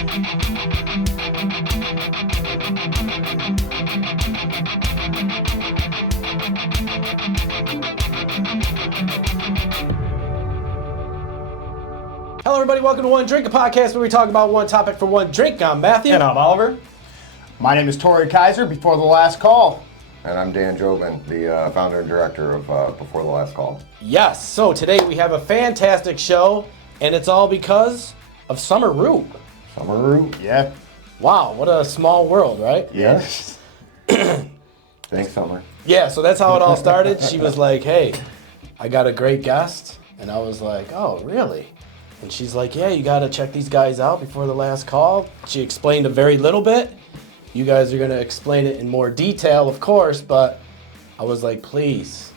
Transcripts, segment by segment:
Hello, everybody. Welcome to One Drink, a podcast where we talk about one topic for one drink. I'm Matthew. And I'm Oliver. My name is Torey Kaiser, Before the Last Call. And I'm Dan Jobin, the founder and director of Before the Last Call. Yes, so today we have a fantastic show, and it's all because of Summer Rue. Summer Rue? Yeah. Wow, what a small world, right? Yes. Thanks, Summer. Yeah, so that's how it all started. She was like, hey, I got a great guest. And I was like, oh, really? And she's like, yeah, you got to check these guys out before the last call. She explained a very little bit. You guys are going to explain it in more detail, of course, but I was like, please,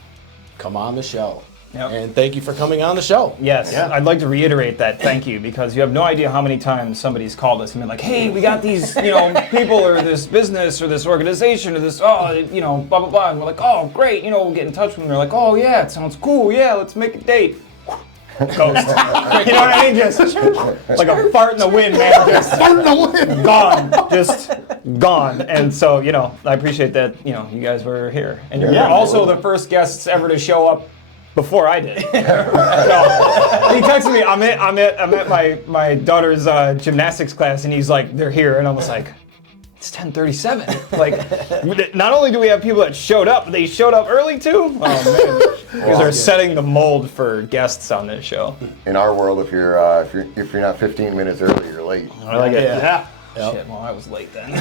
come on the show. Yep. And thank you for coming on the show. Yes, yeah. I'd like to reiterate that thank you, because you have no idea how many times somebody's called us and been like, hey, we got these, people or this business or this organization or this, blah, blah, blah. And we're like, oh, great, we'll get in touch with them. They're like, oh, yeah, it sounds cool. Yeah, let's make a date. Ghost. You know what I mean? Just like a fart in the wind, man. Just fart in the wind. Gone. Just gone. And so, I appreciate that, you guys were here. And you're also the first guests ever to show up before I did. So, he texted me, I'm at my daughter's gymnastics class, and he's like, they're here. And I was like, it's 10:37. Like, not only do we have people that showed up, they showed up early too. Oh man, because they're setting the mold for guests on this show. In our world, if you're not 15 minutes early, you're late. I like it. Yeah. Yep. Shit, well, I was late then.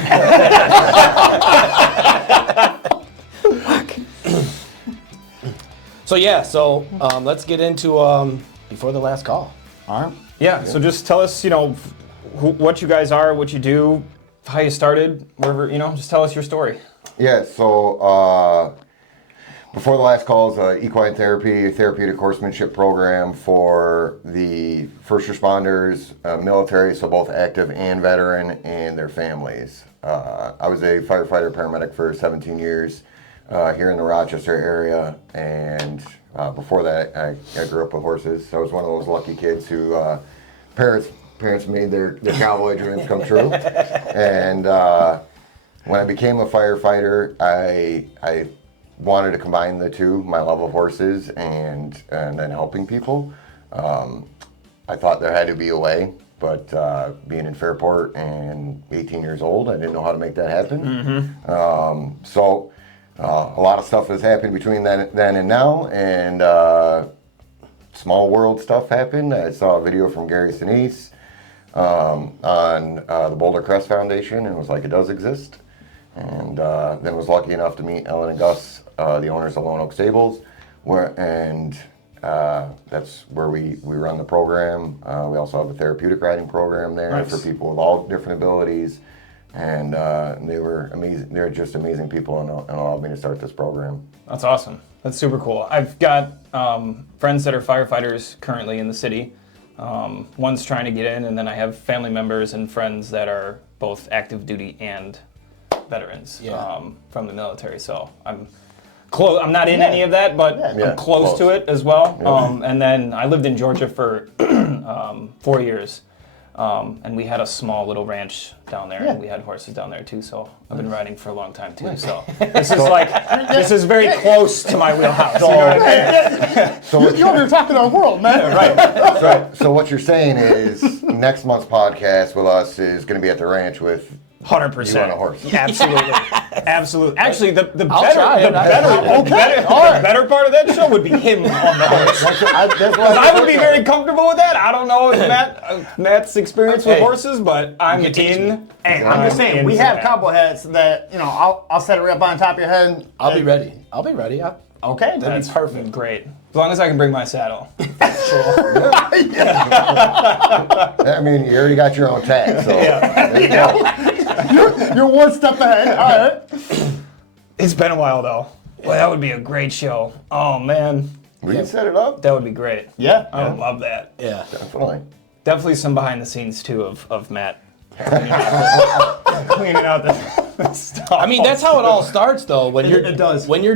So let's get into Before the Last Call. All right. Yeah. So just tell us, what you guys are, what you do, how you started, wherever, just tell us your story. Yeah, so Before the Last Call is an equine therapy, therapeutic horsemanship program for the first responders, military, so both active and veteran, and their families. I was a firefighter paramedic for 17 years here in the Rochester area, and before that I grew up with horses. I was one of those lucky kids who parents made their cowboy dreams come true. And when I became a firefighter, I wanted to combine the two, my love of horses and then helping people. I thought there had to be a way, but being in Fairport and 18 years old, I didn't know how to make that happen. Mm-hmm. So a lot of stuff has happened between then and now, and small world stuff happened. I saw a video from Gary Sinise on the Boulder Crest Foundation, and was like, it does exist. And then was lucky enough to meet Ellen and Gus, the owners of Lone Oak Stables, that's where we run the program. We also have a therapeutic riding program there for people with all different abilities, and they were amazing. They're just amazing people, and allowed me to start this program. That's awesome. That's super cool. I've got friends that are firefighters currently in the city. One's trying to get in, and then I have family members and friends that are both active duty and veterans from the military. So I'm close. I'm not in any of that, but I'm close to it as well. Yeah. And then I lived in Georgia for 4 years, and we had a small little ranch down there, and we had horses down there too. So I've been riding for a long time too. So this is very close to my wheelhouse. You know what I mean? So you're talking our world, man. Right. So what you're saying is next month's podcast with us is going to be at the ranch with 100%. You on a horse. Absolutely. Actually, the better part of that show would be him on the horse. Because I would be very comfortable with that. I don't know if Matt's experience with horses, but I'm in. Hey, I'm just saying, we have cowboy hats that, I'll set it right up on top of your head. I'll be ready. Okay, that'd be perfect. Great. As long as I can bring my saddle. I mean, you already got your own tag, so there you go. You're one step ahead. All right. It's been a while, though. Well, that would be a great show. Oh, man. We can set it up. That would be great. Yeah. I would love that. Yeah. Definitely. Definitely some behind the scenes, too, of Matt. Cleaning out the stuff. I mean, that's how it all starts, though. When it does. When you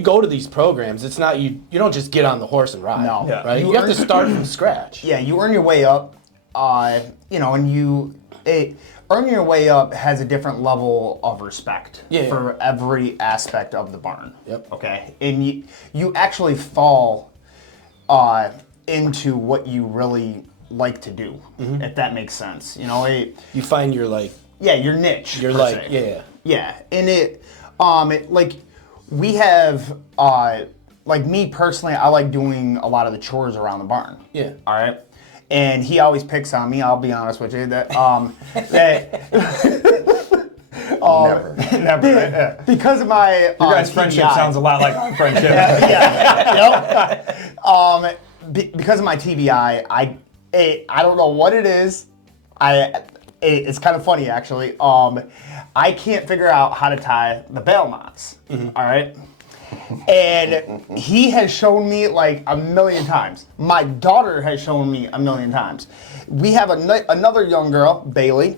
go to these programs, it's not you don't just get on the horse and ride. No. Right? You have to start from scratch. Yeah, you earn your way up. and earning your way up has a different level of respect for every aspect of the barn. Yep. Okay, and you actually fall into what you really like to do, if that makes sense. You find your your niche. You're per like, se. Yeah, and like we have, like me personally, I like doing a lot of the chores around the barn. Yeah. All right. And he always picks on me. I'll be honest with you that never. Because of my Your guys' friendship TBI. sounds a lot like our friendship. Because of my TBI, I don't know what it is. It's kind of funny actually. I can't figure out how to tie the bail knots. All right. And he has shown me like a million times. My daughter has shown me a million times. We have another young girl, Bailey,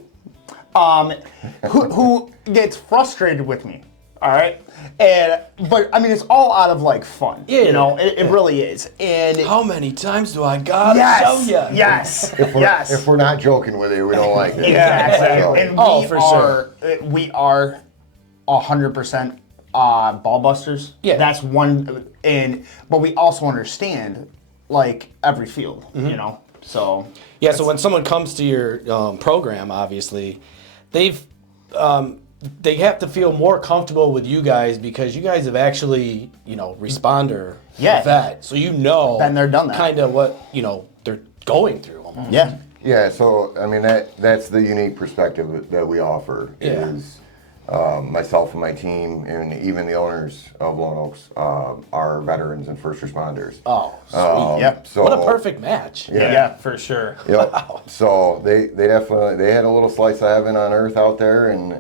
who gets frustrated with me. All right, but I mean it's all out of like fun. It really is. And how many times do I gotta show you? Yes. If we're not joking with you, we don't like it. Exactly. And sure. We are 100%. Ball busters. Yeah. That's one, but we also understand like every field, So Yeah. So when someone comes to your program, obviously, they have to feel more comfortable with you guys because you guys have actually, responder vet. So been there, done that. Kind of what they're going through. Almost. Yeah. Yeah, so I mean that's the unique perspective that we offer is myself and my team and even the owners of Lone Oaks are veterans and first responders. Oh, sweet. So what a perfect match. Yeah, for sure. Yep. Wow. So they definitely had a little slice of heaven on earth out there, and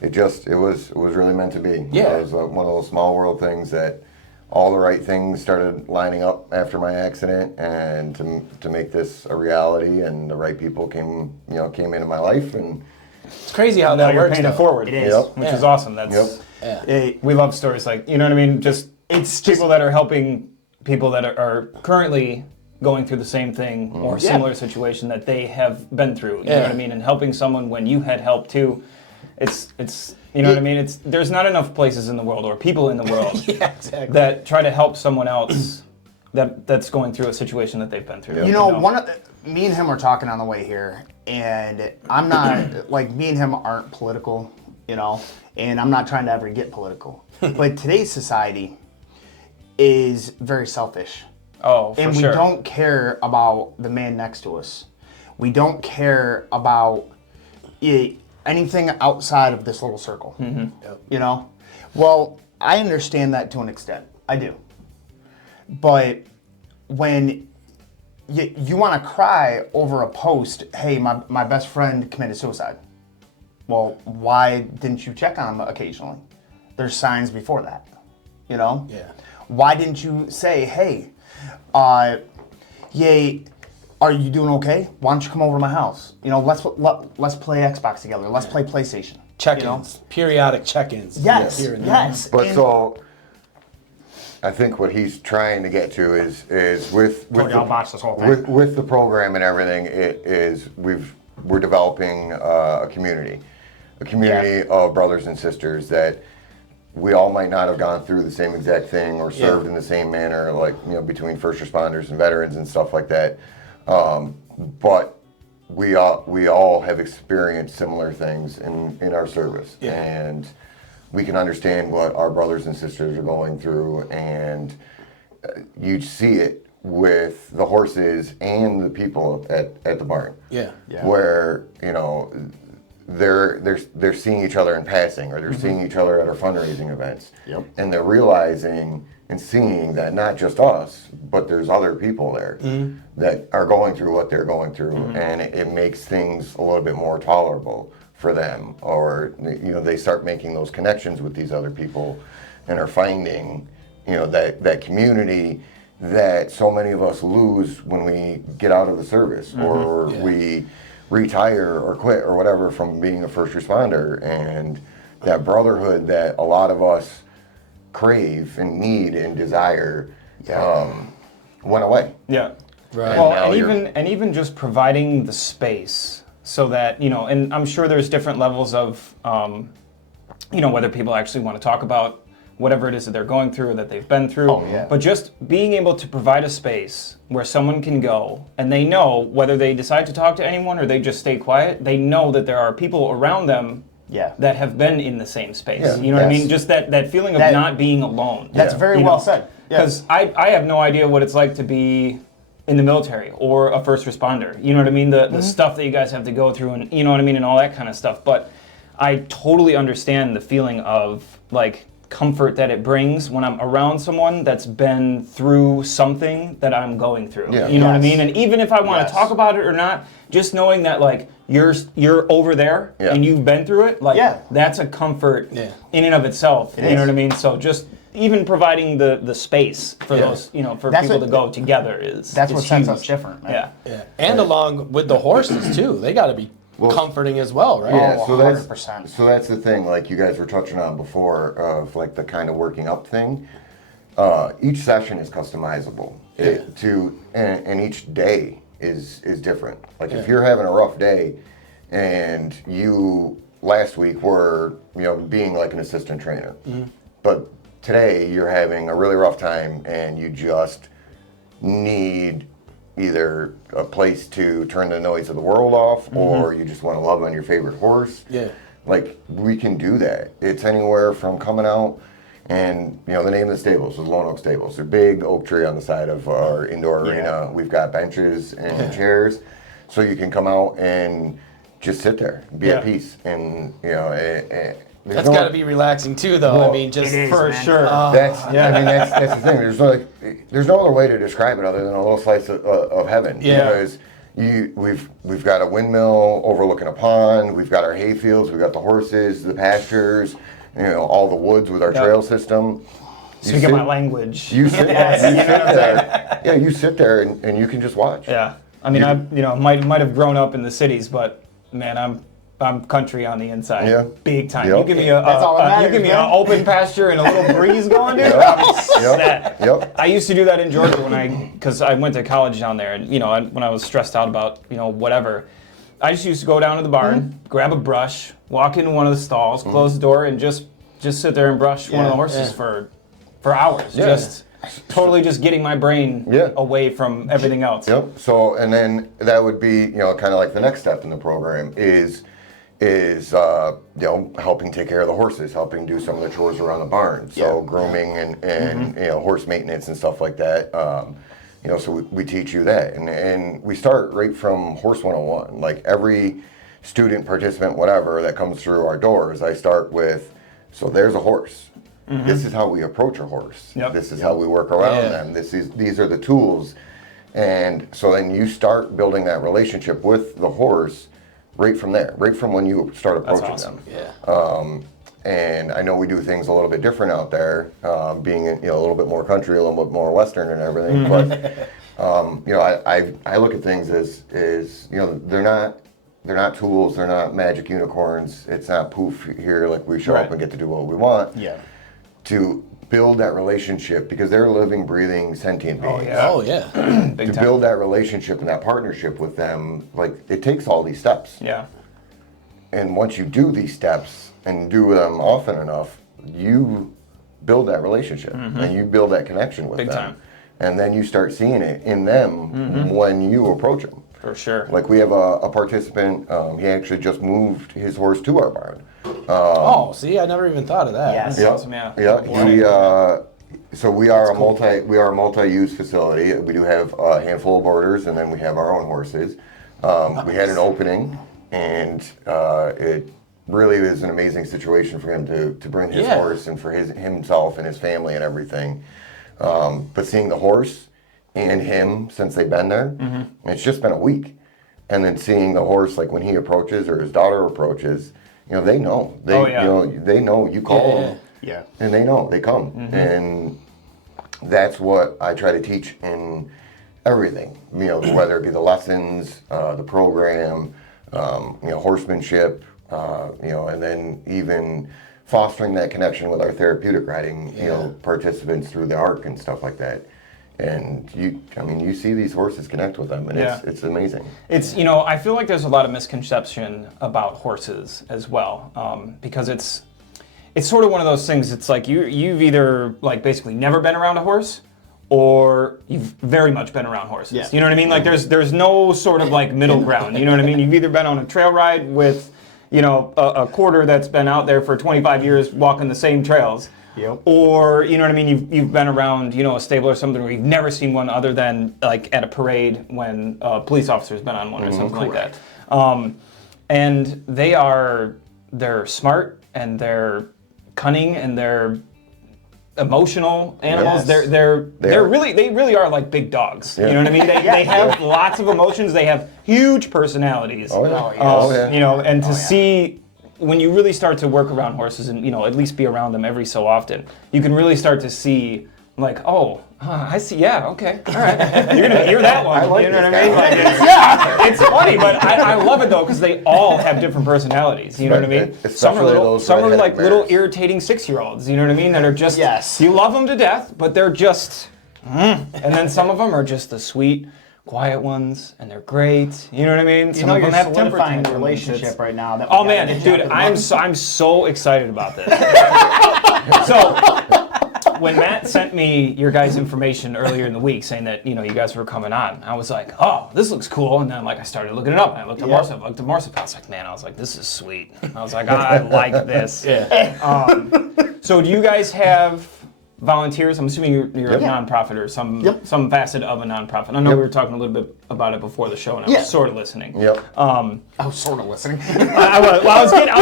it was really meant to be. Yeah. It was one of those small world things that all the right things started lining up after my accident, and to make this a reality, and the right people came into my life, and it's crazy how Now that you're works. paying it forward. It is. Which is awesome. That's we love stories like you know what I mean. It's people that are helping people that are currently going through the same thing or similar situation that they have been through. You know what I mean, and helping someone when you had help too. It's you know what I mean. There's not enough places in the world or people in the world that try to help someone else that's going through a situation that they've been through. Me and him were talking on the way here, and I'm not like me and him aren't political, and I'm not trying to ever get political. But today's society is very selfish. Oh, for and sure. we don't care about the man next to us. We don't care about anything outside of this little circle. Well, I understand that to an extent. I do. But when you want to cry over a post, hey, my best friend committed suicide. Well, why didn't you check on him occasionally? There's signs before that, Yeah. Why didn't you say, hey, are you doing okay? Why don't you come over to my house? Let's play Xbox together. Let's play PlayStation. Check-ins, periodic check-ins. Yes, here and there. yes. But so I think what he's trying to get to is with I'll botch this whole thing. with the program and everything. We're developing a community of brothers and sisters that we all might not have gone through the same exact thing or served in the same manner, like between first responders and veterans and stuff like that. But we all have experienced similar things in our service, and we can understand what our brothers and sisters are going through, and you see it with the horses and the people at the barn. Where they're seeing each other in passing, or they're seeing each other at our fundraising events, and they're realizing and seeing that not just us, but there's other people there that are going through what they're going through, and it makes things a little bit more tolerable for them, or they start making those connections with these other people, and are finding that community that so many of us lose when we get out of the service, or we retire or quit or whatever from being a first responder, and that brotherhood that a lot of us crave and need and desire went away. Right. Well, now and even just providing the space so that, and I'm sure there's different levels of, whether people actually want to talk about whatever it is that they're going through or that they've been through. Oh, yeah. But just being able to provide a space where someone can go and they know whether they decide to talk to anyone or they just stay quiet, they know that there are people around them that have been in the same space. Yeah. You know what I Yes. mean? Just that feeling of not being alone. That's very well said. Because I have no idea what it's like to be in the military or a first responder. You know what I mean? The stuff that you guys have to go through and, you know what I mean, and all that kind of stuff. But I totally understand the feeling of, like, comfort that it brings when I'm around someone that's been through something that I'm going through. Yeah. You know what I Yes. mean? And even if I want to talk about it or not, just knowing that, like, you're over there and you've been through it, like, that's a comfort in and of itself. You know what I mean? So just even providing the space for those, for people to go together is That's what sets huge. us different. Right? Yeah. And along with the horses too, they got to be comforting as well, right? Yeah, Oh, so that's 100%. so that's the thing. Like you guys were touching on before, of like the kind of working up thing. Each session is customizable. And each day is different. Like if you're having a rough day, and you last week were being like an assistant trainer, but today you're having a really rough time, and you just need either a place to turn the noise of the world off, or you just want to love on your favorite horse. Yeah. Like, we can do that. It's anywhere from coming out, and the name of the stables is Lone Oak Stables. They're big oak tree on the side of our indoor arena. We've got benches and chairs, so you can come out and just sit there, be at peace, and That's got to be relaxing too, though. Well, I mean, just For sure. That's I mean that's the thing. There's no other way to describe it other than a little slice of heaven. Yeah. Because we've got a windmill overlooking a pond. We've got our hay fields. We've got the horses, the pastures. All the woods with our trail system. Speaking my language. You sit there. Yeah, you sit there and you can just watch. Yeah. I mean, I might have grown up in the cities, but man, I'm country on the inside. Yeah. Big time. Yep. You give me That's all that you give me an matters, open pasture and a little breeze going, dude. Yep. I used to do that in Georgia because I went to college down there, and when I was stressed out about whatever, I just used to go down to the barn, grab a brush, walk into one of the stalls, close the door, and just sit there and brush one of the horses for hours. Yeah. Just totally just getting my brain away from everything else. Yep. So, and then that would be, kind of like the next step in the program is helping take care of the horses, helping do some of the chores around the barn. So grooming and horse maintenance and stuff like that. So we teach you that, and we start right from Horse 101. Like every student, participant, whatever that comes through our doors, I start with, so there's a horse. This is how we approach a horse. Yep. This is how we work around them. These are the tools. And so then you start building that relationship with the horse right from there, right from when you start approaching awesome. them. Yeah. And I know we do things a little bit different out there, being a little bit more country, a little bit more Western and everything. But I look at things as they're not tools, they're not magic unicorns. It's not poof here, like we show up and get to do what we want. Yeah. To build that relationship, because they're living, breathing, sentient beings. Oh yeah. To build that relationship and that partnership with them, like it takes all these steps. Yeah. And once you do these steps and do them often enough, you build that relationship and you build that connection with Big them. time. And then you start seeing it in them when you approach them. For sure. Like we have a participant, he actually just moved his horse to our barn. See, I never even thought of that. Yes. That's awesome, yeah. Yeah, so we are a multi-use facility. We do have a handful of boarders, and then we have our own horses. We had an opening, and it really is an amazing situation for him to bring his horse and for himself and his family and everything. But seeing the horse and him since they've been there, it's just been a week, and then seeing the horse like when he approaches or his daughter approaches. They know. They know you call them. Yeah. And they know. They come. And that's what I try to teach in everything. Whether it be the lessons, the program, horsemanship, and then even fostering that connection with our therapeutic riding, participants through the ARC and stuff like that. And you see these horses connect with them, and it's amazing. It's, I feel like there's a lot of misconception about horses as well, because it's sort of one of those things. It's like you've either like basically never been around a horse, or you've very much been around horses. Yeah. You know what I mean? Like there's no sort of like middle ground. You know what I mean? You've either been on a trail ride with, a quarter that's been out there for 25 years walking the same trails. Yep. Or, you know what I mean, you've been around, a stable or something where you've never seen one other than like at a parade when a police officer's been on one or something like that. And they're smart and they're cunning and they're emotional animals. Yes. They really are like big dogs. Yeah. You know what I mean? They have lots of emotions. They have huge personalities. And to see when you really start to work around horses and at least be around them every so often, you can really start to see like, I see. Yeah, okay, all right. You're gonna hear that one. I like you know this what I mean? Like, it's funny, but I love it though because they all have different personalities. You know what I mean? Some are like little irritating 6-year-olds. You know what I mean? That are just you love them to death, but they're just. And then some of them are just the sweet, quiet ones, and they're great. You know what I mean? Some of them have temper tantrums. Relationship right now. That dude, I'm so excited about this. So when Matt sent me your guys' information earlier in the week saying that you guys were coming on, I was like, oh, this looks cool. And then I started looking it up, and I looked at more stuff. I was like, man, this is sweet. I was like, I like this. Yeah. So do you guys have volunteers? I'm assuming you're a nonprofit or some facet of a nonprofit. I know we were talking a little bit about it before the show, and I was sort of listening. Yep. I was sort of listening. I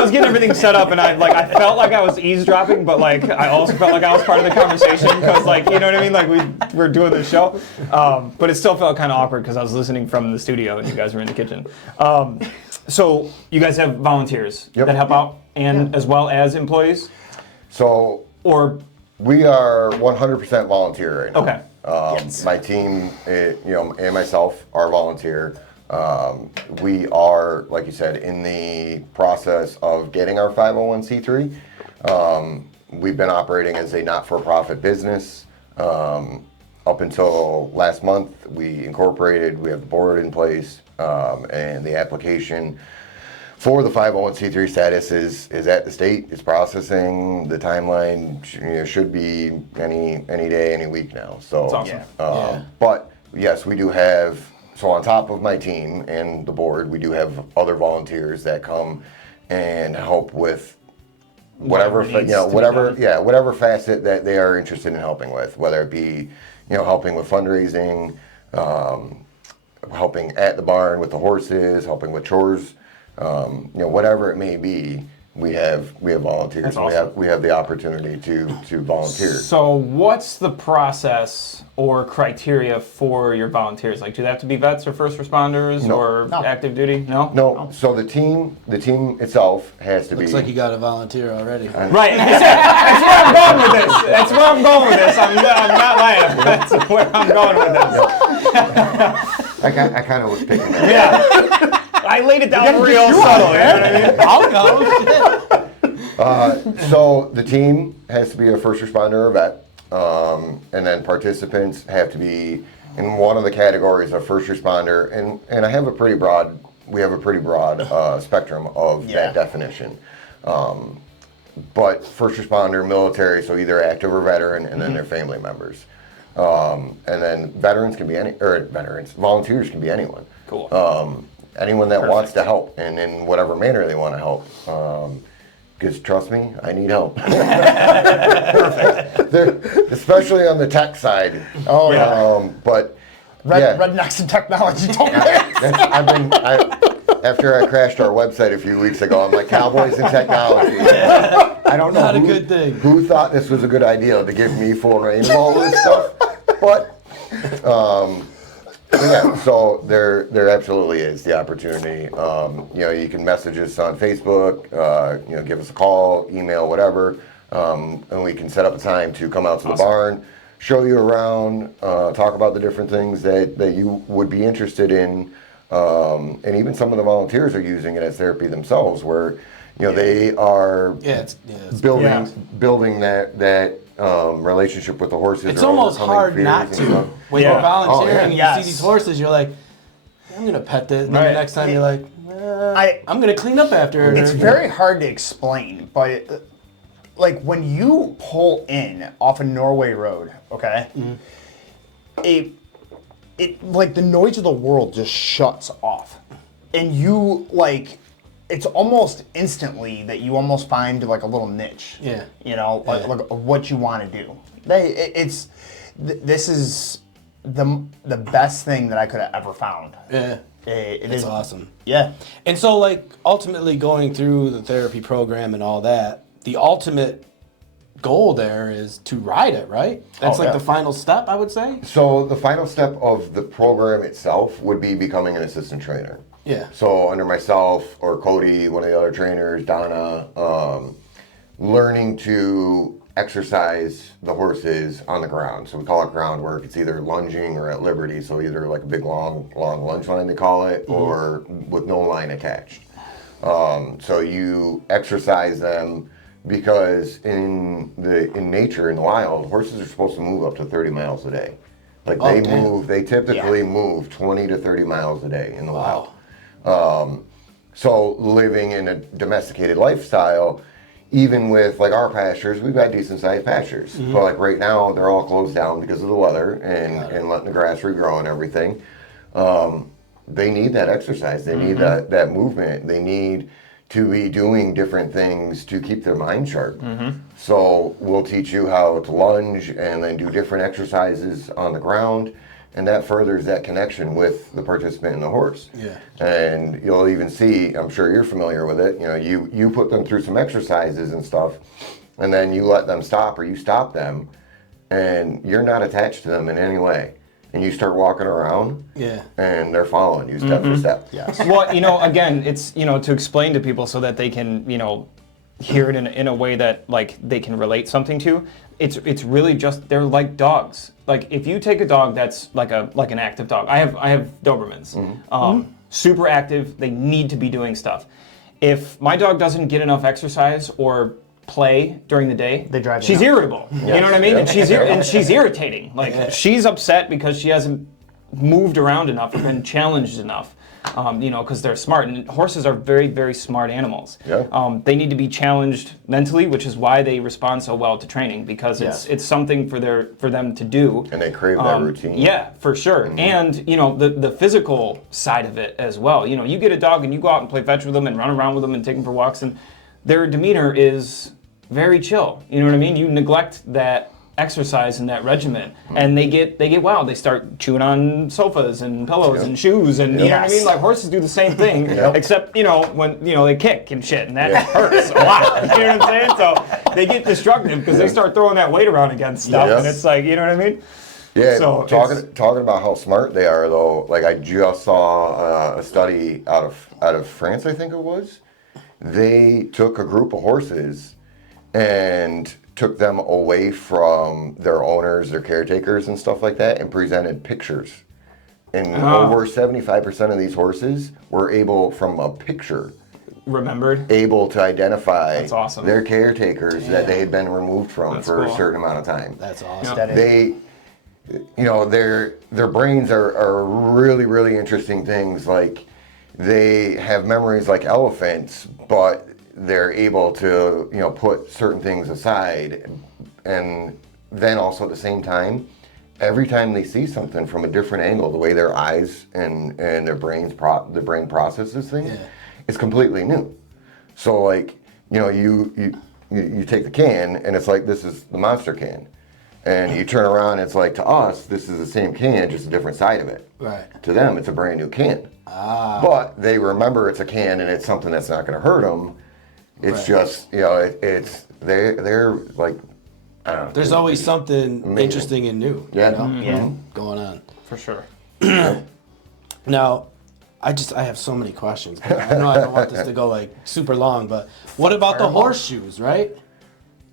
was getting everything set up, and I felt like I was eavesdropping, but I also felt like I was part of the conversation because you know what I mean? Like we're doing this show, but it still felt kind of awkward because I was listening from the studio and you guys were in the kitchen. So you guys have volunteers that help out, and as well as employees. We are 100% volunteer right now. Okay. My team, and myself are volunteer. We are, like you said, in the process of getting our 501c3. We've been operating as a not-for-profit business. Up until last month, we incorporated, we have the board in place, and the application for the 501c3 status is at the state. It's processing. The timeline should be any day, any week now. So, that's awesome. But yes, we do have. So on top of my team and the board, we do have other volunteers that come and help with whatever facet that they are interested in helping with, whether it be helping with fundraising, helping at the barn with the horses, helping with chores. Whatever it may be, we have volunteers. That's awesome. We have the opportunity to volunteer. So what's the process or criteria for your volunteers? Like, do they have to be vets or first responders or active duty? No. So the team itself has to be. Looks like you got a volunteer already. Right. That's where I'm going with this. I'm not lying. That's where I'm going with this. I kind of was picking that. Yeah. I laid it down real subtle, you know what I mean? I'll go. So the team has to be a first responder or vet, and then participants have to be in one of the categories of first responder, and I have a pretty broad. We have a pretty broad spectrum of that definition. But first responder, military, so either active or veteran, and then their family members. And then volunteers can be anyone. Cool. Anyone that wants to help, and in whatever manner they want to help. Because trust me, I need help. Perfect. Especially on the tech side. Oh yeah. But rednecks and technology. After I crashed our website a few weeks ago, I'm like, cowboys and technology. I don't know. Not a good thing. Who thought this was a good idea to give me full reign of all this stuff? But so there absolutely is the opportunity. You can message us on Facebook, give us a call, email, whatever, and we can set up a time to come out to the barn, show you around, talk about the different things that you would be interested in, and even some of the volunteers are using it as therapy themselves, where they are building that relationship with the horses. It's or almost overcoming hard fears not and to. stuff. When Yeah. you're volunteering Oh, and yeah. you see these horses, you're like, I'm gonna pet this. And then Right. the next time you're like, I'm gonna clean up after her. It's very hard to explain, but like when you pull in off a Norway Road, okay, it like the noise of the world just shuts off, and you like it's almost instantly that you almost find like a little niche. Yeah. You know, like what you want to do. This is the best thing that I could have ever found. Yeah. It It's is awesome. Yeah. And so, like, ultimately going through the therapy program and all that, the ultimate goal there is to ride it, right? That's Oh, like yeah. the final step, I would say. So the final step of the program itself would be becoming an assistant trainer. Yeah. So under myself or Cody, one of the other trainers, Donna, learning to exercise the horses on the ground. So we call it ground work. It's either lunging or at liberty. So either like a big long lunge line they call it, or with no line attached. So you exercise them because in nature, in the wild, horses are supposed to move up to 30 miles a day. Like they typically move 20 to 30 miles a day in the wild. So living in a domesticated lifestyle, even with like our pastures, we've got decent sized pastures. But like right now, they're all closed down because of the weather and letting the grass regrow and everything. They need that exercise. They need that movement. They need to be doing different things to keep their mind sharp. So we'll teach you how to lunge and then do different exercises on the ground. And that furthers that connection with the participant and the horse. Yeah. And you'll even see, I'm sure you're familiar with it, you know, you put them through some exercises and stuff, and then you let them stop or you stop them, and you're not attached to them in any way. And you start walking around, and they're following you step for step. Yes. Well, you know, again, it's, you know, to explain to people so that they can, you know, hear it in a way that like they can relate something to. It's really just, they're like dogs. Like if you take a dog that's like an active dog. I have Dobermans. Super active. They need to be doing stuff. If my dog doesn't get enough exercise or play during the day, They drive you she's nuts. irritable. You know what I mean? Yeah. And she's irritating. Like she's upset because she hasn't moved around enough or been challenged enough. You know, because they're smart, and horses are very, very smart animals. Yeah. They need to be challenged mentally, which is why they respond so well to training, because it's something for them to do. And they crave that routine. Yeah, for sure. And you know, the physical side of it as well. You know, you get a dog and you go out and play fetch with them and run around with them and take them for walks, and their demeanor is very chill. You know what I mean? You neglect that exercise and that regimen, and they get wild. They start chewing on sofas and pillows and shoes, and you know what I mean? Like horses do the same thing, except you know when you know they kick and shit, and that hurts a lot. You know what I'm saying? So they get destructive because they start throwing that weight around against stuff, and it's like, you know what I mean? Yeah, So talking about how smart they are though, like I just saw a study out of France, I think it was. They took a group of horses and took them away from their owners, their caretakers and stuff like that, and presented pictures. And over 75% of these horses were able, from a picture, able to identify That's awesome. their caretakers that they had been removed from for cool. a certain amount of time. That's awesome. They, you know, their brains are really, really interesting things. Like they have memories like elephants, but they're able to, you know, put certain things aside, and then also at the same time, every time they see something from a different angle, the way their eyes and their brain processes things is completely new. So like, you know, you take the can and it's like, this is the monster can, and you turn around, it's like, to us this is the same can, just a different side of it. Right. To them it's a brand new can. But they remember it's a can and it's something that's not going to hurt them. It's just, you know, they're like, I don't know. There's always something amazing. Interesting and new. Yeah. You know, going on. For sure. Now, I have so many questions. I know I don't want this to go like super long, but what about the horseshoes, right?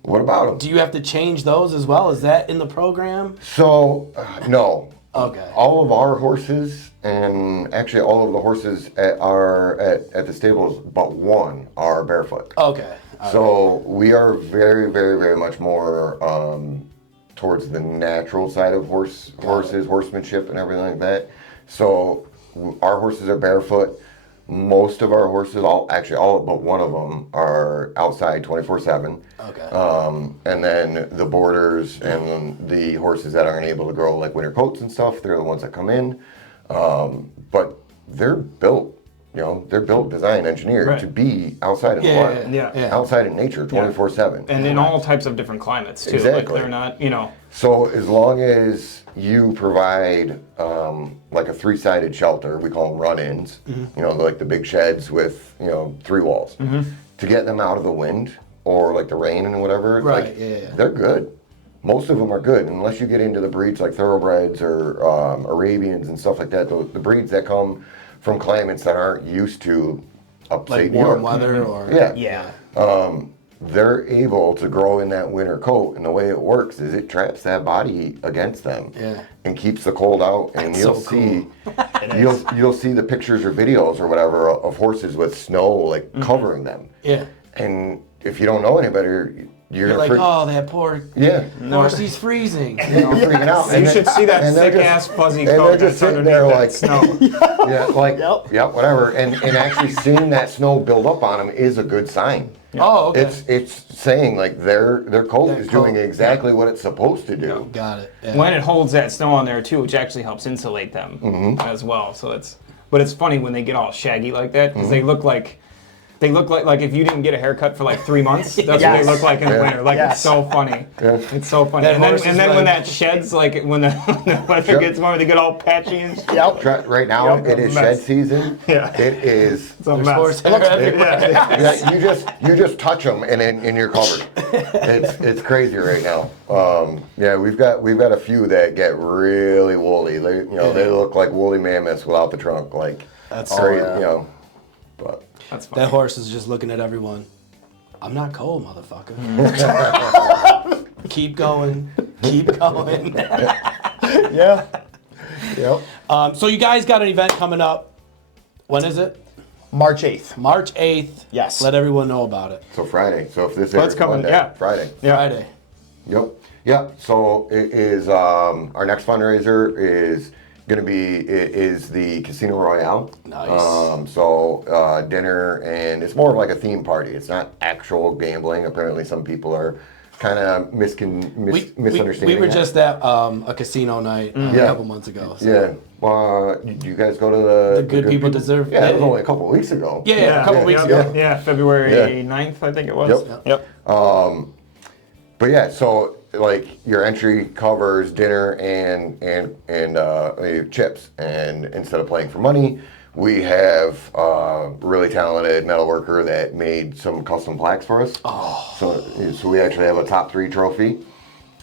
What about them? Do you have to change those as well? Is that in the program? So, no. Okay. All of our horses and actually all of the horses at the stables, but one, are barefoot. Okay. So we are very, very, very much more towards the natural side of horses, horsemanship, and everything like that. So our horses are barefoot. Most of our horses, all but one of them, are outside 24/7. Okay. And then the boarders and the horses that aren't able to grow like winter coats and stuff, they're the ones that come in. But they're built, designed, engineered to be outside in the wild. Yeah. Outside in nature, 24/7. And in all types of different climates too. Exactly. Like they're not, So as long as you provide like a 3-sided shelter, we call them run-ins, like the big sheds with 3 walls, to get them out of the wind or like the rain and whatever, they're good. Most of them are good, unless you get into the breeds like thoroughbreds or Arabians and stuff like that. The breeds that come from climates that aren't used to upstate Like warm New York. weather or... Yeah. They're able to grow in that winter coat, and the way it works is it traps that body against them and keeps the cold out. And you'll see the pictures or videos or whatever of horses with snow covering them. Yeah. And if you don't know any better, you're like, oh, that poor horse, he's freezing. Freaking out. You should see that thick ass fuzzy coat. And they're just sitting there like snow. whatever. And actually seeing that snow build up on them is a good sign. Oh, okay. It's saying like their coat is doing exactly what it's supposed to do. Got it. Yeah. When it holds that snow on there too, which actually helps insulate them as well. So but it's funny when they get all shaggy like that because they look like if you didn't get a haircut for like 3 months, that's what they look like in the winter. It's so funny. Yeah. It's so funny. And then when that sheds, like when the weather gets warmer, they get all patchy and Right now it is shed season. Yeah. It is. It's a mess. You just touch them and you're covered. It's crazy right now. We've got a few that get really woolly. They look like woolly mammoths without the trunk. That's crazy. But. That's funny. That horse is just looking at everyone. I'm not cold, motherfucker. Keep going. Keep going. Yeah. Yep. So you guys got an event coming up. When is it? March 8th. March 8th. Yes. Let everyone know about it. So Friday. So if this That's airs coming, Monday, Friday. Yeah. Friday. Yep. Yeah. So it is our next fundraiser is going to be the Casino Royale. Nice. So dinner, and it's more of like a theme party. It's not actual gambling. Apparently some people are kind of misunderstanding. We were just at a casino night a couple months ago. So. Yeah. You guys go to the good people deserve. Yeah, it was only a couple of weeks ago. Yeah, a couple weeks ago. Yeah, February 9th, I think it was. Yep. But yeah, so your entry covers dinner and chips, and instead of playing for money, we have a really talented metal worker that made some custom plaques for us. So we actually have a top 3 trophy.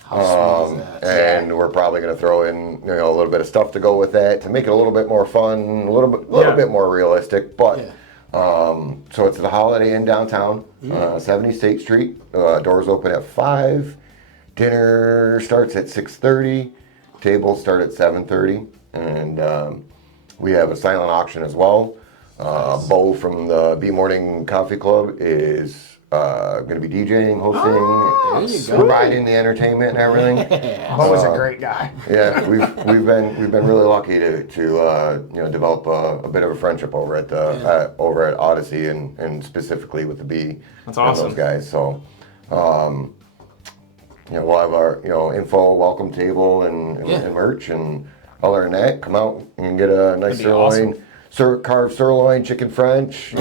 How sweet is that? And we're probably going to throw in a little bit of stuff to go with that to make it a little bit more fun, a little bit more realistic. But so it's at the Holiday Inn downtown, 70 State Street. Doors open at 5. Dinner starts at 6:30. Tables start at 7:30, and we have a silent auction as well. Bo from the B Morning Coffee Club is going to be DJing, hosting, providing the entertainment and everything. Bo's a great guy. Yeah, we've been really lucky to develop a bit of a friendship over at Odyssey and specifically with the B. That's awesome. And those guys. So. We'll have our info welcome table and merch, and other than that, come out and get a nice sirloin, carved sirloin, chicken French.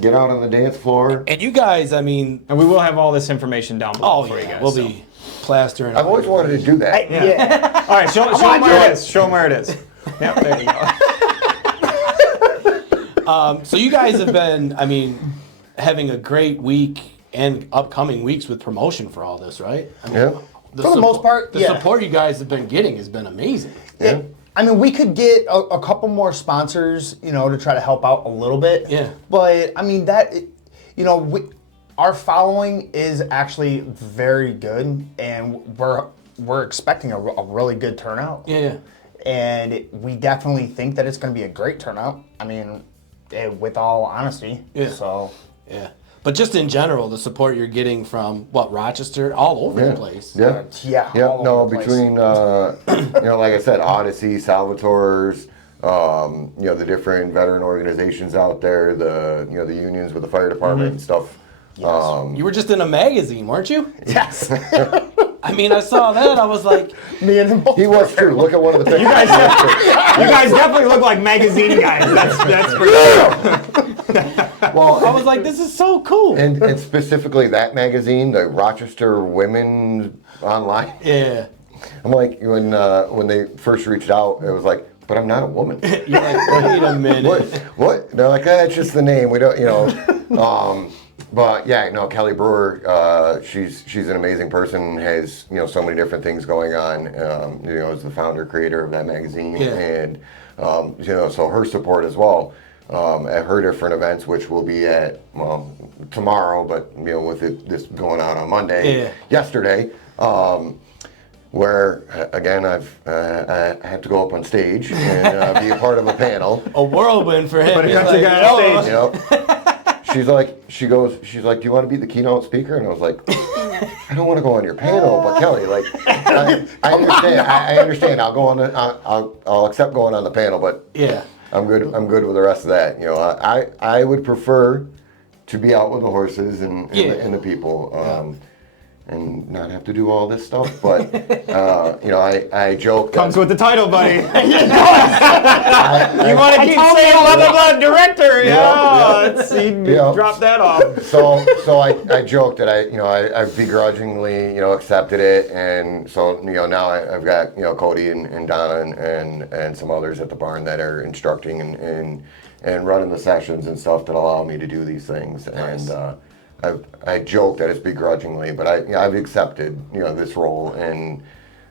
Get out on the dance floor. And you guys, and we will have all this information down below for you guys. We'll be plastering. I've always wanted to do that. Yeah. All right, show them where it is. Show them where it is. Yep, there you go. So you guys have been, having a great week and upcoming weeks with promotion for all this, right? For the most part, the support you guys have been getting has been amazing. Yeah. We could get a couple more sponsors, to try to help out a little bit. Yeah. But our following is actually very good, and we're expecting a really good turnout. Yeah. and we definitely think that it's going to be a great turnout. I mean, with all honesty. Yeah. So. Yeah. But just in general, the support you're getting from Rochester, all over the place. Yeah. Yeah. Yeah. all No, over the place. between like I said, Odyssey, Salvatore's, the different veteran organizations out there, the unions with the fire department and stuff. Yes. You were just in a magazine, weren't you? Yes. I mean, I saw that. I was like, Me and him both. He was too. Look at one of the pictures. You guys definitely look like magazine guys. That's for sure. Well, I was like, this is so cool. and specifically that magazine, the Rochester Women Online. Yeah. I'm like, when they first reached out, it was like, but I'm not a woman. You're like, wait a minute. What? They're like, it's just the name. We don't, But yeah, no, Kelly Brewer, she's an amazing person. Has so many different things going on. Is the founder, creator of that magazine, and so her support as well at her different events, which will be at tomorrow, but with this going on Monday, yesterday. Where again I have to go up on stage and be a part of a panel. A whirlwind for him. But it He's comes to get on stage. Yep. She's like, do you want to be the keynote speaker? And I was like, I don't want to go on your panel, but Kelly, like, I understand. I understand. I'll go on. I'll accept going on the panel, but Yeah. I'm good with the rest of that. I would prefer to be out with the horses and the people. And not have to do all this stuff, but I joke. Comes with the title, buddy. You want to keep saying blah blah blah director? Drop that off. So I joked that I begrudgingly accepted it, and so now I've got Cody and Donna and some others at the barn that are instructing and running the sessions and stuff that allow me to do these things. Nice. And I joke that it's begrudgingly, but I've accepted this role, and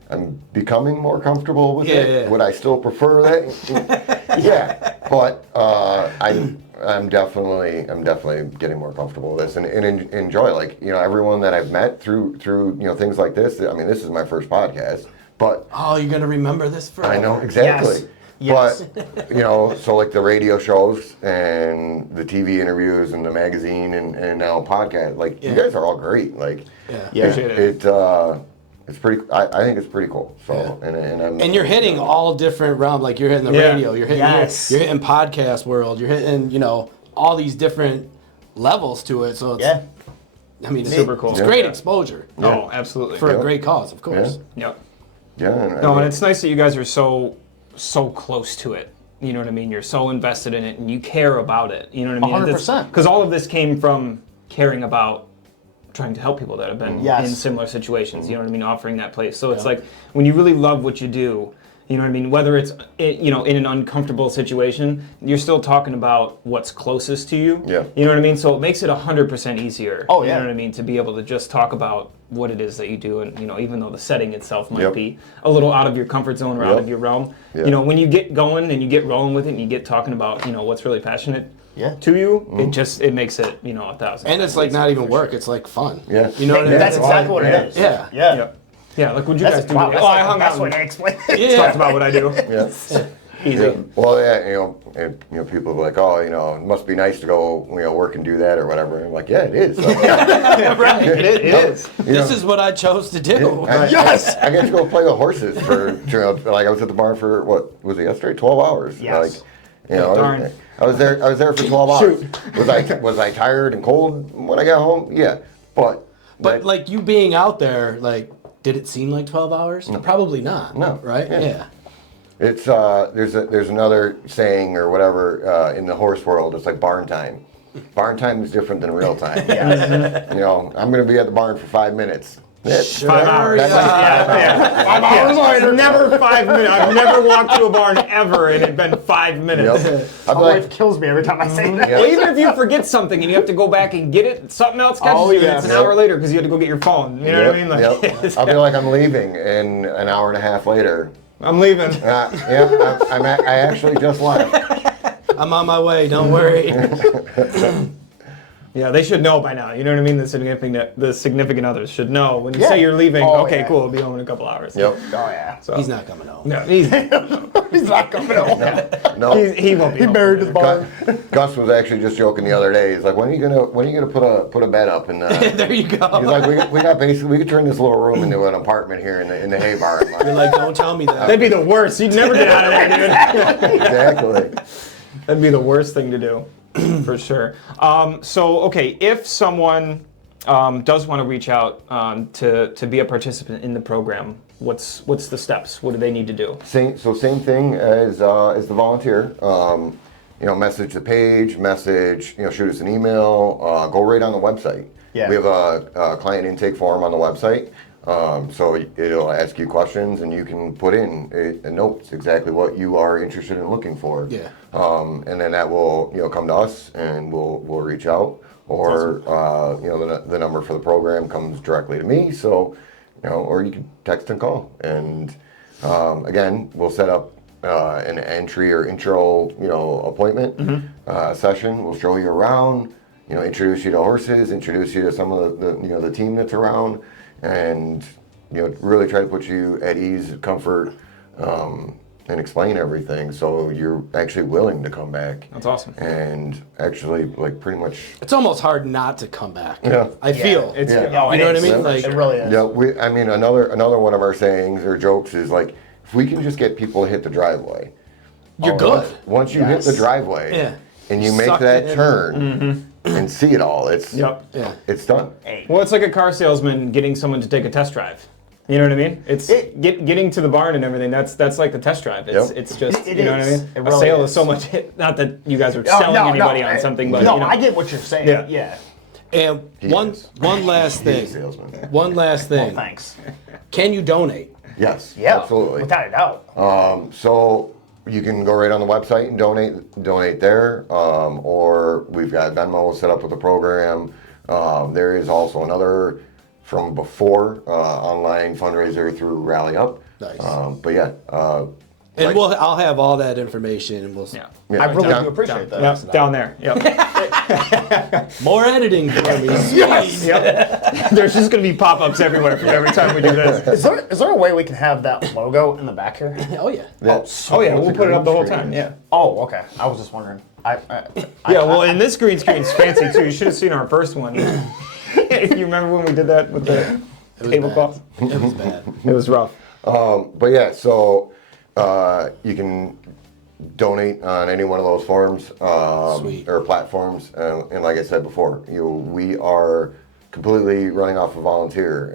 I'm becoming more comfortable with it. Yeah. Would I still prefer that? Yeah, but I'm definitely getting more comfortable with this and enjoy everyone that I've met through things like this. I mean, this is my first podcast, but you're gonna remember this forever. I know exactly. Yes. Yes. But, so like the radio shows and the TV interviews and the magazine and now podcast, you guys are all great. It's pretty, I think it's pretty cool. So, and you're hitting all different realms. Like you're hitting the radio, you're hitting, you're hitting podcast world, you're hitting, all these different levels to it. So it's, I mean, it's super cool. It's great exposure. Oh, absolutely. For a great cause, of course. Yep. Yeah. And it's nice that you guys are so close to it. You know what I mean? You're so invested in it and you care about it. You know what I mean? 100%. Because all of this came from caring about trying to help people that have been Yes. in similar situations. You know what I mean? Offering that place. So it's like when you really love what you do, you know what I mean? Whether it's in an uncomfortable situation, you're still talking about what's closest to you. Yeah. You know what I mean? So it makes it 100% easier. Oh, You yeah. know what I mean? To be able to just talk about what it is that you do, and even though the setting itself might be a little out of your comfort zone or out of your realm, when you get going and you get rolling with it and you get talking about what's really passionate to you, it makes it 1,000. And it's not even work, it's like fun. Yeah. You know what I mean? That's exactly what it is. Yeah. Yeah. Yeah, like what'd you guys do? Wow, that's I hung that's out what I and explained it. talked about what I do. Yeah. Easy. Yeah. Well, and people are like, it must be nice to go, work and do that or whatever. And I'm like, yeah, it is. Right. It is. This is what I chose to do. Yes. I get to go play with horses for, I was at the barn for, what, was it yesterday? 12 hours. Yes. Darn. I was there for 12 hours. Was I tired and cold when I got home? Yeah. But you being out there, did it seem like 12 hours? No. Probably not. No. Right? Yeah. It's there's another saying or whatever in the horse world. It's like barn time. Barn time is different than real time. I'm going to be at the barn for 5 minutes. Sure, 5 hours. yeah. 5 hours later. Never 5 minutes. I've never walked to a barn ever and it'd been 5 minutes. Yep. My wife kills me every time I say that. Well, even if you forget something and you have to go back and get it, something else catches you and it's an hour later because you had to go get your phone. You know what I mean? I'll be like, I'm leaving, and an hour and a half later, I'm leaving. I actually just left. I'm on my way, don't worry. Yeah, they should know by now. You know what I mean? The significant others should know when you say you're leaving. Oh, okay, yeah. cool. We'll be home in a couple hours. Yep. Oh yeah. So, He's not coming home. No, he's not coming home. No. he won't be. He home buried for his dinner. barn. Gus was actually just joking the other day. He's like, when are you gonna put a bed up? And There you go. he's like, we got basically, we could turn this little room into an apartment here in the hay barn. You're like, don't tell me that. That'd be the worst. You'd never get out of there, dude. Exactly. That'd be the worst thing to do, for sure. So, okay, if someone does want to reach out to be a participant in the program, what's the steps? What do they need to do? Same thing as the volunteer. Message the page, shoot us an email, go right on the website. Yeah. We have a client intake form on the website. So it'll ask you questions, and you can put in a notes exactly what you are interested in looking for. Yeah. And then that will come to us, and we'll reach out. Or the number for the program comes directly to me. So or you can text and call. And again, we'll set up an entry or intro appointment session. We'll show you around. Introduce you to horses. Introduce you to some of the team that's around. And really try to put you at ease, comfort, and explain everything, so you're actually willing to come back. That's awesome. And actually, pretty much. It's almost hard not to come back. Yeah. I feel. It's No, You know what I is. mean? Like, It really is. Yeah, another one of our sayings or jokes is like, if we can just get people to hit the driveway, you're good. Once you hit the driveway, Yeah. and you make Sucked that it in. turn and see it all, it's Yep. Yeah. it's done. Well, it's like a car salesman getting someone to take a test drive. You know what I mean? It's getting to the barn and everything. That's like the test drive. It's Yep. it's just It you know what I is. mean. It A really sale is. is so much. Not that you guys are selling anybody on something, but I get what you're saying. Yeah. Yeah. And He one is. last He's a thing. salesman. One last thing. Thanks. Can you donate? Yes, Yeah. absolutely. Without a doubt. So you can go right on the website and donate there, or we've got Venmo set up with the program. There is also another from before online fundraiser through Rally Up. Nice. But yeah, And I'll have all that information, and we'll. Yeah. yeah, I really down- do appreciate that. Yep, down there. Yep. More editing for me. Yes. Yep. There's just gonna be pop-ups everywhere from every time we do this. Is there a way we can have that logo in the back here? Oh yeah. Oh yeah, we'll put it up the whole time. Yeah. Oh, okay. I was just wondering. Yeah. Well, and this green screen's fancy too. You should have seen our first one. You remember when we did that with the tablecloth? It was bad. It was rough. But yeah, so you can donate on any one of those forms Sweet. or platforms. And like I said before, we are completely running off a volunteer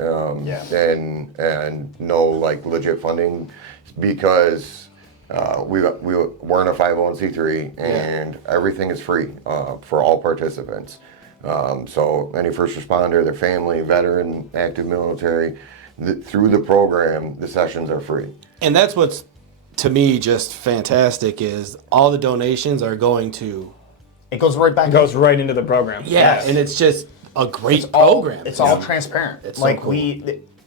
and no legit funding, because we're in a 501c3 and everything is free for all participants. So any first responder, their family, veteran, active military, through the program, the sessions are free. And that's what's, to me, just fantastic, is all the donations are going to. It goes right back. It goes right into the program. Yeah, and it's just a great program. It's all transparent. It's like so cool.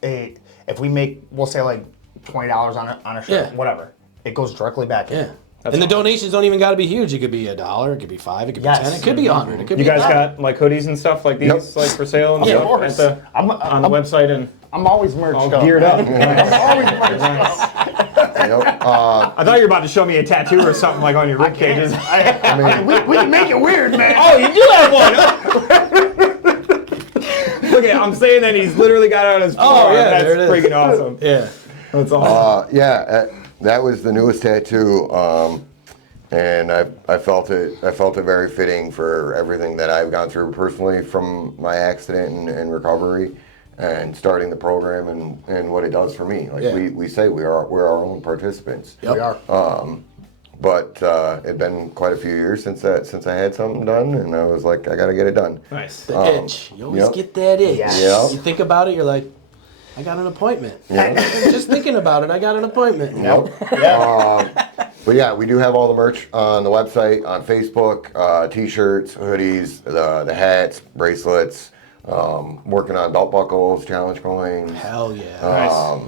if we make, we'll say like $20 on a shirt, Yeah. whatever, it goes directly back in. Yeah. And the donations don't even got to be huge. It could be $1, it could be $5, it could be Yes. 10, it could be 100, it could You be guys 1,000. got like hoodies and stuff like these, Yep. like for sale and Yeah, stuff of course. on the website and I'm always merched all up. geared up. I'm always merched up. I thought you were about to show me a tattoo or something like on your rib cages. We can make it weird, man. Oh, you do have one. Look at, I'm saying that he's literally got it on his Oh, arm. yeah, That's there it is. freaking awesome. Yeah. That's awesome. That was the newest tattoo, and I felt it very fitting for everything that I've gone through personally from my accident and recovery, and starting the program and what it does for me. Like we say, we're our own participants. Yep. We are. But it'd been quite a few years since I had something done, and I was like, I got to get it done. Nice. The itch. You always yep. get that itch. Yes. Yep. You think about it, you're like, I got an appointment. Yep. Just thinking about it, I got an appointment. Yep. But yeah, we do have all the merch on the website, on Facebook, t-shirts, hoodies, the hats, bracelets, working on belt buckles, challenge coins. Hell yeah. Nice.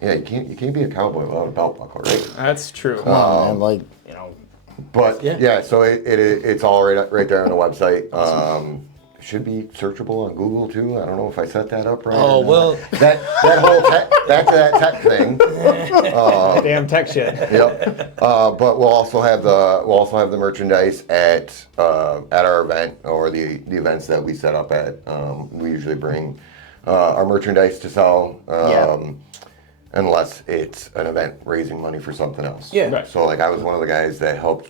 Yeah, you can't be a cowboy without a belt buckle, right? That's true. Come on, man. Like, But Yeah. so it's all right there on the website. Should be searchable on Google too. I don't know if I set that up right. Oh, well. That whole back to that tech thing. Damn tech shit. Yep. But we'll also have the merchandise at our event or the events that we set up at. We usually bring our merchandise to sell. Unless it's an event raising money for something else. Yeah. Right. So like I was one of the guys that helped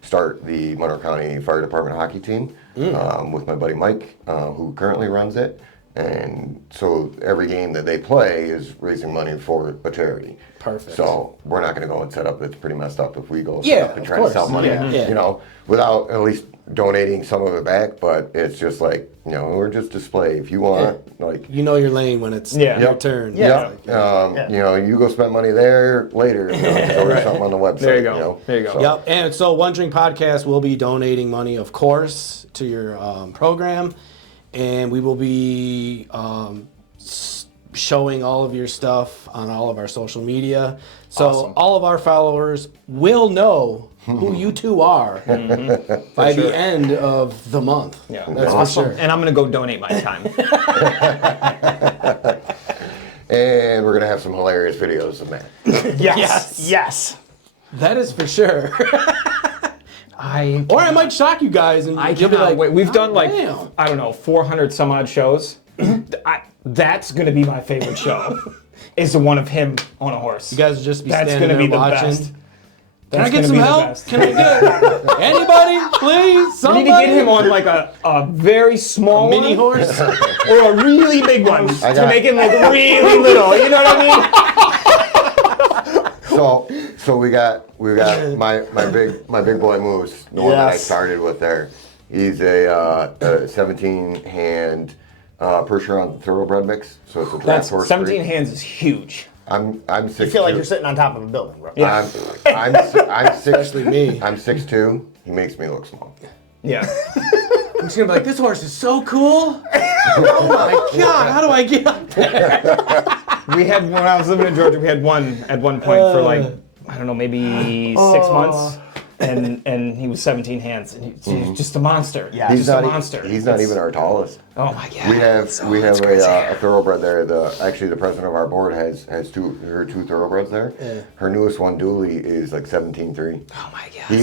start the Monroe County Fire Department hockey team with my buddy Mike, who currently runs it. And so every game that they play is raising money for a charity. Perfect. So we're not going to go and set up. It's pretty messed up if we go set up and try to sell money, without at least donating some of it back. But it's just like, we're just display. If you want, You know your lane when it's your turn. Yeah. You go spend money there later. Order something on the website. There you go. There you go. So. Yep. And so One Drink Podcast will be donating money, of course, to your program. And we will be showing all of your stuff on all of our social media. So all of our followers will know who you two are by the end of the month. Yeah, That's for sure. And I'm gonna go donate my time. And we're going to have some hilarious videos of Matt. Yes. That is for sure. Or I might shock you guys and you'll be cannot like, wait. We've done like, damn. I don't know, 400 some odd shows. That's gonna be my favorite show. Is the one of him on a horse. You guys will just be That's standing gonna there be the watching. best. Can I That's get gonna some be the help? best. Can I get anybody, please? We Somebody? need to get him on like a very small mini one, horse. or a really big one to got- make him look really little. You know what I mean? So we got my big boy Moose, the one that I Yes. started with there. He's a 17 hand Percheron thoroughbred mix. So it's a draft horse. 17 breed. hands is huge. I'm 6'2". You feel like you're sitting on top of a building, bro. Yeah. I'm Especially me. I'm 6'2". He makes me look small. Yeah. I'm just gonna be like, this horse is so cool. Oh my God, how do I get up there? We had, when I was living in Georgia, we had one at one point for like, I don't know, maybe 6 months. And he was 17 hands. And he's just a monster. Yeah. He's just not a monster. He's not even our tallest. Oh my God. We have a thoroughbred there. The president of our board has two thoroughbreds there. Yeah. Her newest one, Dooley, is like 17.3. Oh my God. He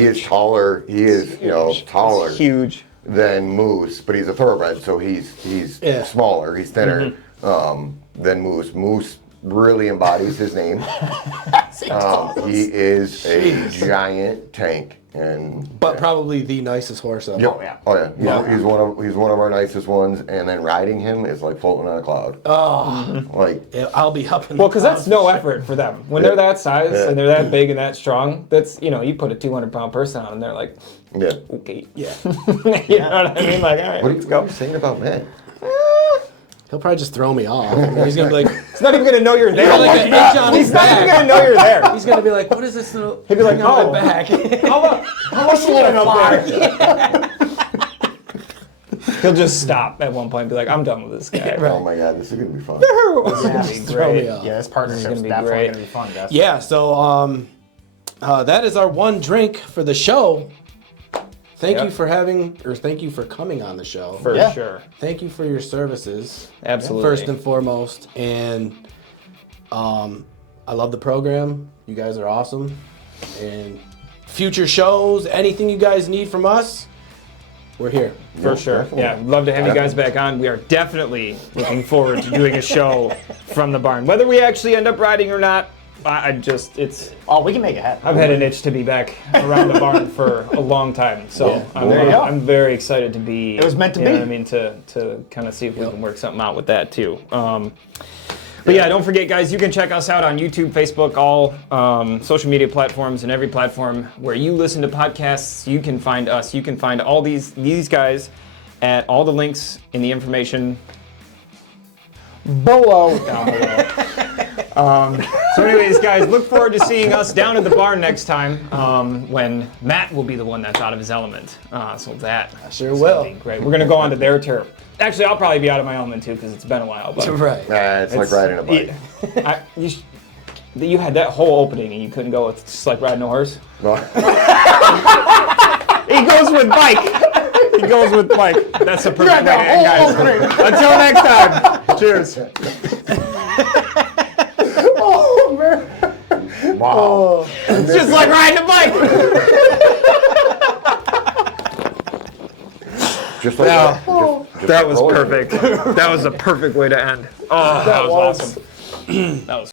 is taller. He is taller Huge. than Moose, but he's a thoroughbred, so he's smaller. He's thinner than Moose. Moose really embodies his name. He is a giant tank, But probably the nicest horse ever. Yep. Oh yeah. He's one of our nicest ones, and then riding him is like floating on a cloud. Oh, Like yeah, I'll be up in Well, the because that's clouds no for sure. effort for them. When they're that size and they're that big and that strong, that's, you put a 200-pound person on and they're like, yeah. okay. Yeah. You know what I mean? Like, all right, What are let's go. you saying about Matt? He'll probably just throw me off. He's gonna be like, He's not even going to know you're there. like an itch on his He's not even back. going to know you're there. He's gonna be like, what is this little He'll be like, thing on oh. my back? How much you getting up there? He'll just stop at one point and be like, I'm done with this guy. Oh my God, this is gonna be fun. This is going to be Throw me great. off. Yeah, this partnership's gonna be definitely great. going to be fun, guys. Yeah, so that is our one drink for the show. Thank you for thank you for coming on the show. For Yeah. sure. Thank you for your services. Absolutely. First and foremost. And I love the program. You guys are awesome. And future shows, anything you guys need from us, we're here. For sure. definitely. Yeah, love to have you guys back on. We are definitely looking forward to doing a show from the barn. Whether we actually end up riding or not, Oh, we can make it happen. I've had an itch to be back around the barn for a long time. So There you go. I'm very excited to be. It was meant to you know be. what I mean, to kind of see if we can work something out with that too. But yeah, don't forget, guys, you can check us out on YouTube, Facebook, all social media platforms, and every platform where you listen to podcasts. You can find us. You can find all these guys at all the links in the information Bolo. down below. So anyways, guys, look forward to seeing us down at the barn next time when Matt will be the one that's out of his element. So that Sure is will. gonna be great. We're going to go on to their turf. Actually, I'll probably be out of my element too because it's been a while. But Right. It's like riding a bike. you had that whole opening and you couldn't go with just like riding a horse? No. He goes with bike. He goes with bike. That's a perfect way to end, guys. Until next time. Cheers. Oh, man. Wow. It's just like riding a bike. Just like that. Just That like was rolling. perfect. That was a perfect way to end. Oh, that was awesome. That was